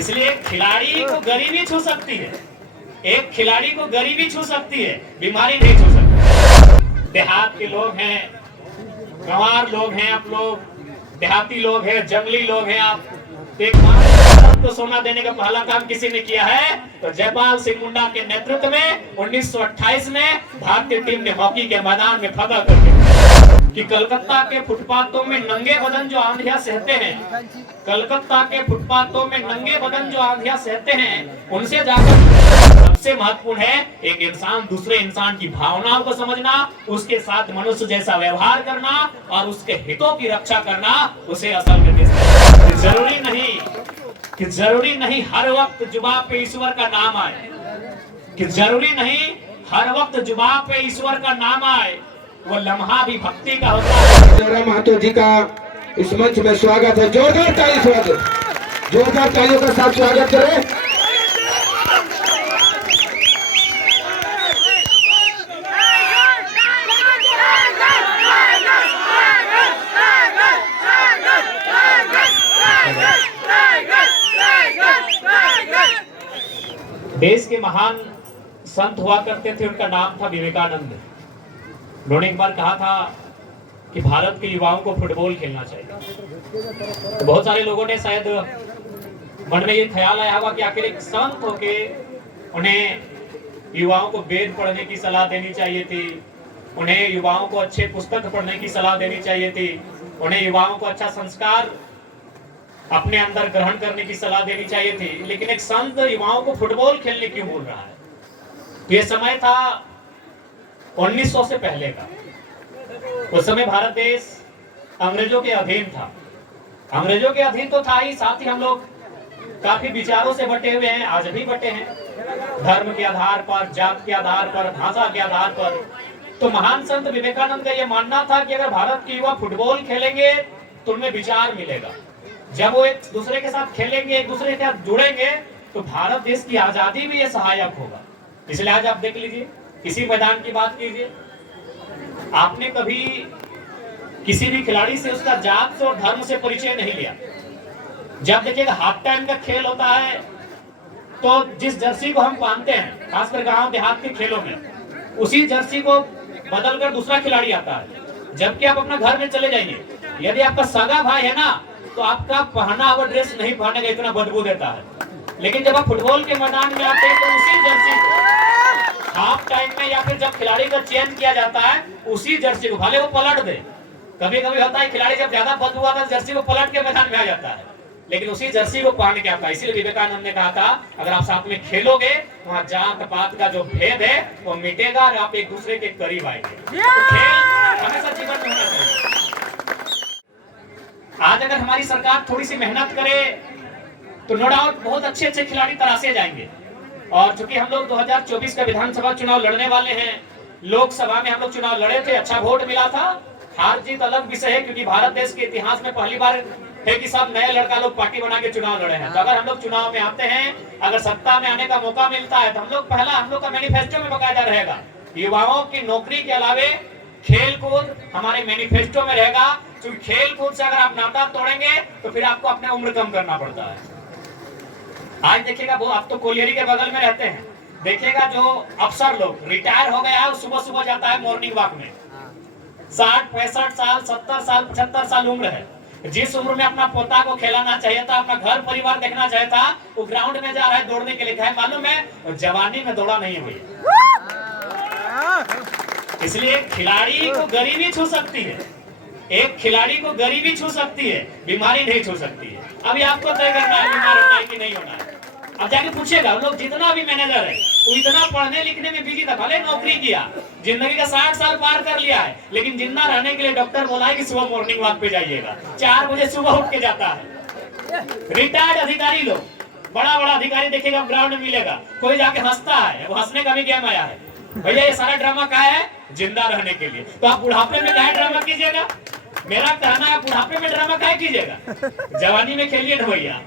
इसलिए खिलाड़ी को गरीबी छू सकती है, एक खिलाड़ी को गरीबी छू सकती है, बीमारी नहीं छू सकती। देहात के लोग हैं, गंवार लोग हैं, आप लोग देहाती लोग हैं, जंगली लोग हैं आप, तो सोना देने का पहला काम किसी ने किया है तो जयपाल सिंह मुंडा के नेतृत्व में 1928 में भारतीय टीम ने हॉकी के मैदान में फतह करके कि कलकत्ता के फुटपाथों में नंगे बदन जो आंधियां सहते हैं, कलकत्ता के फुटपाथों में नंगे बदन जो आंधियां सहते हैं, उनसे जाकर सबसे महत्वपूर्ण है एक इंसान दूसरे इंसान की भावनाओं को समझना, उसके साथ मनुष्य जैसा व्यवहार करना और उसके हितों की रक्षा करना, उसे असल में जरूरी नहीं हर वक्त जुबान पे ईश्वर का नाम आए, कि जरूरी नहीं हर वक्त जुबान पे ईश्वर का नाम आए, वो लम्हा भी भक्ति का होता है। जयराम महतो जी का इस मंच में स्वागत है, जोरदार ताली स्वागत, जोरदार तालियों के साथ स्वागत करें। देश के महान संत हुआ करते थे, उनका नाम था विवेकानंद। उन्होंने एक बार कहा था कि भारत के युवाओं को फुटबॉल खेलना चाहिए। तो बहुत सारे लोगों ने शायद मन में ये ख्याल आया होगा कि आखिर एक संत होके उन्हें युवाओं को वेद पढ़ने की सलाह देनी चाहिए थी, उन्हें युवाओं को अच्छे पुस्तक पढ़ने की सलाह देनी चाहिए थी, उन्हें युवाओं को अच्छा संस्कार अपने अंदर ग्रहण करने की सलाह देनी चाहिए थी, लेकिन एक संत युवाओं को फुटबॉल खेलने क्यों बोल रहा है? तो ये समय था 1900 से पहले का। उस समय भारत देश अंग्रेजों के अधीन था, अंग्रेजों के अधीन तो था ही, साथ ही हम लोग काफी विचारों से बटे हुए हैं, आज भी बटे हैं, धर्म के आधार पर, जात के आधार पर, भाषा के आधार पर। तो महान संत विवेकानंद का यह मानना था कि अगर भारत के युवा फुटबॉल खेलेंगे तो उनमें विचार मिलेगा, जब वो एक दूसरे के साथ खेलेंगे, एक दूसरे के साथ जुड़ेंगे, तो भारत देश की आजादी भी ये सहायक होगा। इसलिए आज आप देख लीजिए, किसी मैदान की बात कीजिए, आपने कभी किसी भी खिलाड़ी से उसका जात से और धर्म से परिचय नहीं लिया। जब देखिएगा हाफ टाइम का खेल होता है तो जिस जर्सी को हम पहनते हैं, खासकर गांव देहात के खेलों में, उसी जर्सी को बदलकर दूसरा खिलाड़ी आता है। जबकि आप अपना घर में चले जाइए, यदि आपका सगा भाई है ना, तो आपका पहना हुआ ड्रेस नहीं पहनेगा, इतना बदबू देता है। लेकिन जब आप फुटबॉल के मैदान में आते हैं तो उसी जर्सी को हाफ टाइम में या फिर जब खिलाड़ी का चेंज किया जाता है, उसी जर्सी को, भले वो पलट दे, कभी कभी होता है खिलाड़ी जब ज्यादा बदबू आता है जर्सी को पलट के मैदान में आ जाता है, लेकिन उसी जर्सी को पहन के आता है। इसीलिए विवेकानंद ने कहा था अगर आप साथ में खेलोगे वहां जात पात का जो भेद है वो मिटेगा और आप एक दूसरे के करीब आएंगे। तो खेल हमेशा जीवन में होना चाहिए। आज अगर हमारी सरकार थोड़ी सी मेहनत करे तो नो डाउट बहुत अच्छे अच्छे खिलाड़ी तराशे जाएंगे। और चूंकि हम लोग 2024 का विधानसभा चुनाव लड़ने वाले हैं, लोकसभा में हम लोग चुनाव लड़े थे, अच्छा वोट मिला था, हार जीत अलग विषय है, क्योंकि भारत देश के इतिहास में पहली बार है कि सब नए लड़का लोग पार्टी बना के चुनाव लड़े हैं। तो अगर हम लोग चुनाव में आते हैं, अगर सत्ता में आने का मौका मिलता है, तो हम लोग का मैनिफेस्टो में बकायदा रहेगा युवाओं की नौकरी के अलावे खेल कूद हमारे मैनिफेस्टो में रहेगा। क्योंकि खेल कूद से अगर आप नाता तोड़ेंगे तो फिर आपको अपना उम्र कम करना पड़ता है। आज देखिएगा, वो आप तो कोलियरी के बगल में रहते हैं, देखिएगा जो अफसर लोग रिटायर हो गया है, सुबह सुबह जाता है मॉर्निंग वॉक में, 60, 65 साल, 70 साल, 75 साल उम्र है। जिस उम्र में अपना पोता को खिलाना चाहिए था, अपना घर परिवार देखना चाहिए था, वो ग्राउंड में जा रहा है दौड़ने के लिए। क्या मालूम है, जवानी में दौड़ा नहीं हुई। इसलिए खिलाड़ी को गरीबी छू सकती है, एक खिलाड़ी को गरीबी छू सकती है, बीमारी नहीं छू सकती है। अभी आपको तय करना है बीमार होना है कि नहीं होना है। अब जाके पूछिएगा, लोग जितना भी मैनेजर है वो इतना पढ़ने लिखने में बिजी था, भले नौकरी किया, जिंदगी का 60 साल पार कर लिया है, लेकिन जिंदा रहने के लिए डॉक्टर बोला है कि सुबह मॉर्निंग वॉक पे जाइएगा, 4 बजे सुबह उठ के जाता है। रिटायर्ड अधिकारी लोग, बड़ा बड़ा अधिकारी देखिएगा ग्राउंड में मिलेगा, कोई जाके हंसता है, वो हंसने का भी गेम आया है। भैया ये सारा ड्रामा क्या है? जिंदा रहने के लिए। तो आप बुढ़ापे में क्या ड्रामा कीजिएगा? मेरा कहना है बुढ़ापे में ड्रामा क्या कीजिएगा, जवानी में खेलिए ना भैया।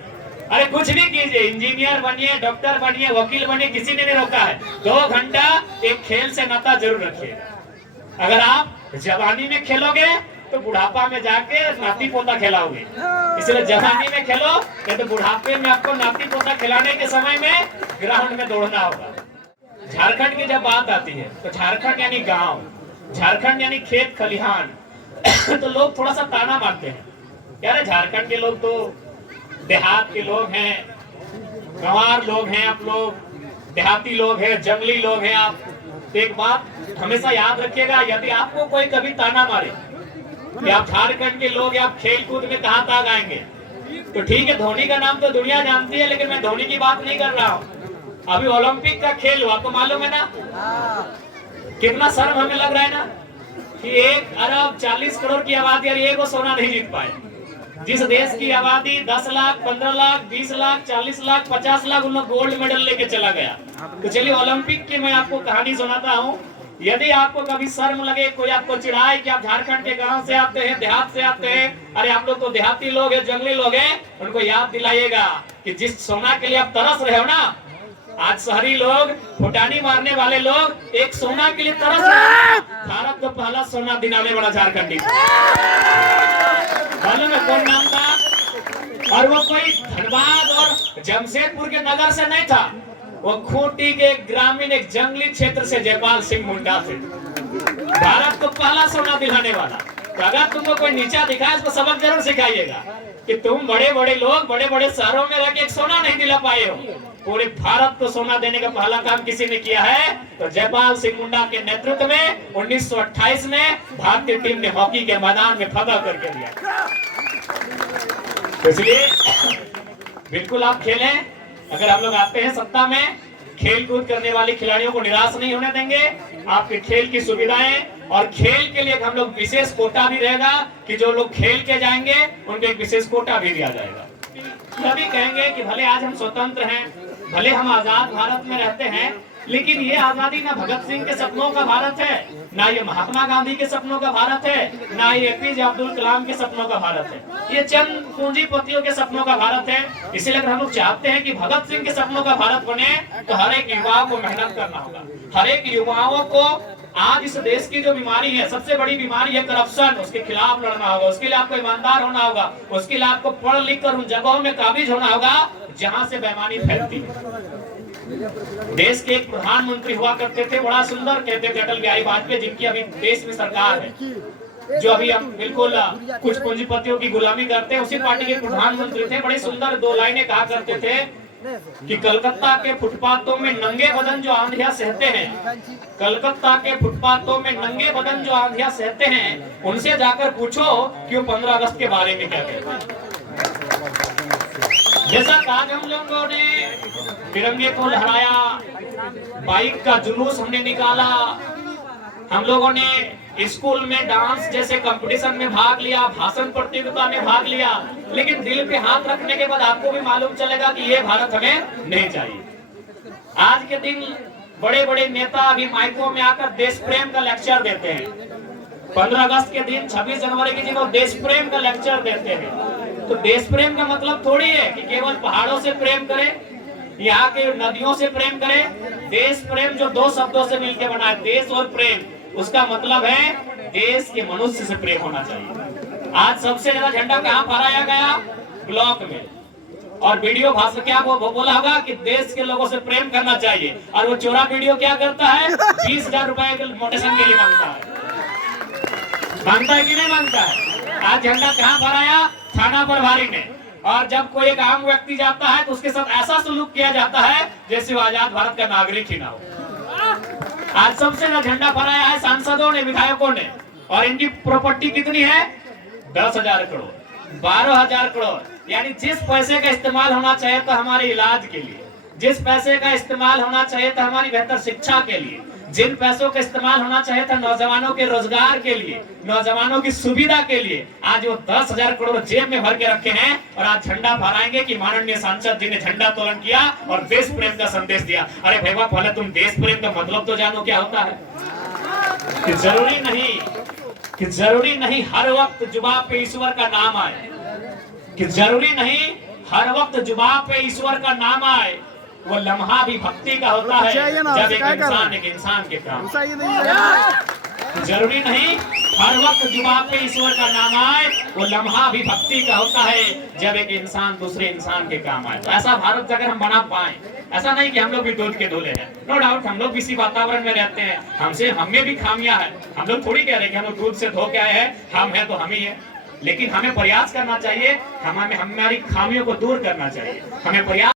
अरे कुछ भी कीजिए, इंजीनियर बनिए, डॉक्टर बनिए, वकील बनिए, किसी ने नहीं रोका है। 2 घंटा एक खेल से नाता जरूर रखिएगा। अगर आप जवानी में खेलोगे तो बुढ़ापा में जाके नाती पोता खिलाओगे, इसलिए जवानी में खेलो, नहीं तो बुढ़ापे में आपको नाती पोता खिलाने के समय में ग्राउंड में दौड़ना होगा। झारखंड की जब बात आती है तो झारखंड यानी गांव, झारखंड यानी खेत खलिहान। तो लोग थोड़ा सा ताना मारते हैं, यार झारखंड के लोग तो देहात के लोग हैं, गंवार लोग हैं, आप लोग देहाती लोग हैं, जंगली लोग हैं आप। तो एक बात हमेशा याद रखिएगा, यदि आपको कोई कभी ताना मारे कि आप झारखंड के लोग, आप खेल कूद में कहां तक आएंगे, तो ठीक है, धोनी का नाम तो दुनिया जानती है, लेकिन मैं धोनी की बात नहीं कर रहा हूँ। अभी ओलंपिक का खेल हुआ, आपको मालूम है ना, कितना शर्म हमें लग रहा है ना कि 1 अरब 40 करोड़ की आबादी और ये को सोना नहीं जीत पाए। जिस देश की आबादी 10 लाख, 15 लाख, 20 लाख, 40 लाख, 50 लाख, उन लोग गोल्ड मेडल लेके चला गया। तो चलिए ओलंपिक की मैं आपको कहानी सुनाता हूँ। यदि आपको कभी शर्म लगे, कोई आपको चिढ़ाए कि आप झारखंड के गांव से आते हैं, देहात से आते हैं, अरे आप लोग तो देहाती लोग हैं, जंगली लोग हैं, उनको याद दिलाइएगा कि जिस सोना के लिए आप तरस रहे हो ना, आज शहरी लोग, फुटानी मारने वाले लोग एक सोना के लिए तरस रहे हैं। भारत को पहला सोना दिलाने वाला झारखंडी, मालूम है कौन नाम था? और वो कोई धनबाद और जमशेदपुर के नगर से नहीं था, वो खूंटी के ग्रामीण एक जंगली क्षेत्र से जयपाल सिंह मुंडा से। भारत को पहला सोना दिलाने वाला। तो अगर तुमको कोई नीचा दिखाए, इसको सबक जरूर सिखाइएगा कि तुम बड़े बड़े लोग बड़े बड़े शहरों में रहकर एक सोना नहीं दिला पाए हो। पूरे भारत को सोना देने का पहला काम किसी ने किया है, तो जयपाल सिंह मुंडा के नेतृत्व में 1928 में भारतीय टीम ने हॉकी के मैदान में फतह करके दिया। इसलिए बिल्कुल आप खेलें। अगर हम लोग आते हैं सत्ता में, खेल कूद करने वाले खिलाड़ियों को निराश नहीं होने देंगे। आपके खेल की सुविधाएं और खेल के लिए हम लोग विशेष कोटा भी रहेगा कि जो लोग खेल के जाएंगे उनको एक विशेष कोटा भी दिया जाएगा। सभी कहेंगे कि भले आज हम स्वतंत्र हैं, भले हम आजाद भारत में रहते हैं, लेकिन ये आजादी ना भगत सिंह के सपनों का भारत है, ना ये महात्मा गांधी के सपनों का भारत है, ना ये एपीजे अब्दुल कलाम के सपनों का भारत है। ये चंद पूंजीपतियों के सपनों का भारत है। इसलिए अगर हम लोग चाहते हैं कि भगत सिंह के सपनों का भारत बने, तो हर एक युवा को मेहनत करना होगा। हर एक युवाओं को आज इस देश की जो बीमारी है, सबसे बड़ी बीमारी है करप्शन, उसके खिलाफ लड़ना होगा। उसके लिए आपको ईमानदार होना होगा, उसके लिए आपको पढ़ लिख कर उन जगहों में काबिज होना होगा जहां से बेईमानी फैलती है। देश के एक प्रधानमंत्री हुआ करते थे, बड़ा सुंदर कहते थे, अटल बिहारी वाजपेयी, जिनकी अभी देश में सरकार है, जो अभी हम बिल्कुल कुछ पूंजीपतियों की गुलामी करते हैं, उसी पार्टी के प्रधानमंत्री थे। बड़ी सुंदर 2 लाइनें कहा करते थे कि कलकत्ता के फुटपाथों में नंगे बदन जो आंधियां सहते हैं, कलकत्ता के फुटपाथों में नंगे बदन जो आंधियां सहते हैं, उनसे जाकर पूछो कि वो 15 अगस्त के बारे में क्या कहते हैं। जैसा आज हम लोगों ने तिरंगे को लहराया, बाइक का जुलूस हमने निकाला, हम लोगों ने स्कूल में डांस जैसे कंपटीशन में भाग लिया, भाषण प्रतियोगिता में भाग लिया, लेकिन दिल पे हाथ रखने के बाद आपको भी मालूम चलेगा कि ये भारत हमें नहीं चाहिए। आज के दिन बड़े बड़े नेता अभी माइकों में आकर देश प्रेम का लेक्चर देते हैं। 15 अगस्त के दिन, 26 जनवरी के दिन वो देश प्रेम का लेक्चर देते हैं। तो देश प्रेम का मतलब थोड़ी है कि केवल पहाड़ों से प्रेम करें, यहाँ के नदियों से प्रेम करें। देश प्रेम जो 2 शब्दों से मिलकर बना है, देश और प्रेम, उसका मतलब है देश के मनुष्य से प्रेम होना चाहिए। आज सबसे ज्यादा झंडा कहाँ फहराया गया? ब्लॉक में। और वीडियो भाषण क्या वो बोला होगा कि देश के लोगों से प्रेम करना चाहिए, और वो चोरा वीडियो क्या करता है? 20,000 रुपए के मोटेशन के लिए मांगता है। मांगता है कि नहीं मांगता है? आज झंडा कहाँ फहराया? थाना प्रभारी ने। और जब कोई एक आम व्यक्ति जाता है तो उसके साथ ऐसा सलूक किया जाता है जैसे वो आजाद भारत का नागरिक ही ना हो। आज सबसे ज्यादा झंडा फहराया है सांसदों ने, विधायकों ने, और इनकी प्रॉपर्टी कितनी है? 10,000 करोड़, 12,000 करोड़। यानी जिस पैसे का इस्तेमाल होना चाहिए था हमारे इलाज के लिए, जिस पैसे का इस्तेमाल होना चाहिए था हमारी बेहतर शिक्षा के लिए, जिन पैसों का इस्तेमाल होना चाहिए था नौजवानों के रोजगार के लिए, नौजवानों की सुविधा के लिए, आज वो 10,000 करोड़ जेब में भर के रखे हैं। और आज झंडा फहराएंगे कि माननीय सांसद जी ने झंडा तोलन किया और देश प्रेम का संदेश दिया। अरे भैया, पहले तुम देश प्रेम का मतलब तो जानो क्या होता है। कि जरूरी नहीं हर वक्त जुबान पे ईश्वर का नाम आए, कि जरूरी नहीं हर वक्त जुबान पे ईश्वर का नाम आए। वो लम्हा भी भक्ति का होता है जब एक इंसान के काम जरूरी नहीं हर वक्त जुबान पे ईश्वर का नाम आए, वो लम्हा भी भक्ति का होता है जब एक इंसान दूसरे इंसान के काम आए। तो ऐसा भारत अगर हम बना पाए, ऐसा नहीं कि हम लोग भी दूध के धुले हैं, नो डाउट हम लोग भी इसी वातावरण में रहते हैं, हमें भी खामियां हैं। हम लोग थोड़ी कह रहे हैं कि हम लोग दूध से धो के आए हैं, हम हैं तो हम ही है, लेकिन हमें प्रयास करना चाहिए, हमें हमारी खामियों को दूर करना चाहिए, हमें प्रयास